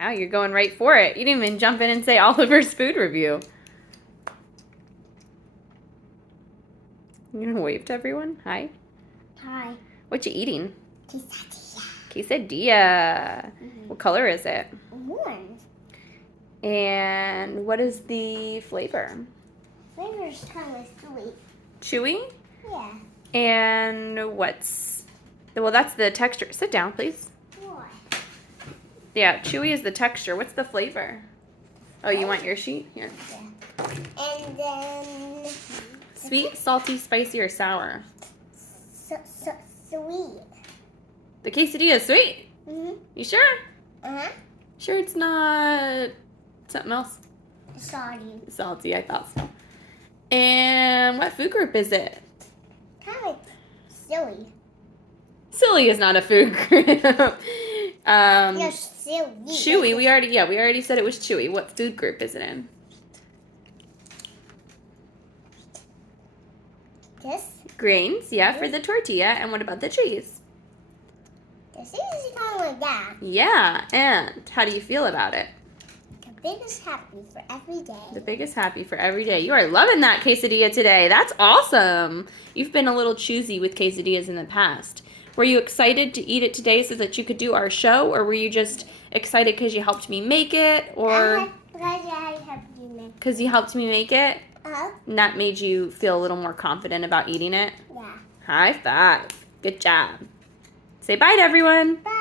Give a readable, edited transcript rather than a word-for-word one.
Wow, you're going right for it. You didn't even jump in and say Oliver's food review. You gonna wave to everyone? Hi. Hi. What you eating? Quesadilla. Quesadilla. What color is it? Orange. And what is the flavor? Flavor is kind of sweet. Chewy? Yeah. And what's... Well, that's the texture. Sit down, please. What? Yeah, chewy is the texture. What's the flavor? Oh, you want your sheet? Here. Yeah. And then... Sweet, salty, spicy, or sour? Sweet. The quesadilla is sweet. Mm-hmm. You sure? Uh-huh. Sure it's not something else? Salty. Salty, I thought so. And what food group is it? Kind of silly. Silly is not a food group. No, silly. Chewy, we already said it was chewy. What food group is it in? This? Grains, yeah, for the tortilla. And what about the cheese? This is kind of like that. Yeah, and how do you feel about it? The biggest happy for every day. The biggest happy for every day. You are loving that quesadilla today. That's awesome. You've been a little choosy with quesadillas in the past. Were you excited to eat it today so that you could do our show, or were you just excited because you helped me make it, or because you helped me make it? Uh-huh. And that made you feel a little more confident about eating it? Yeah. High five. Good job. Say bye to everyone. Bye.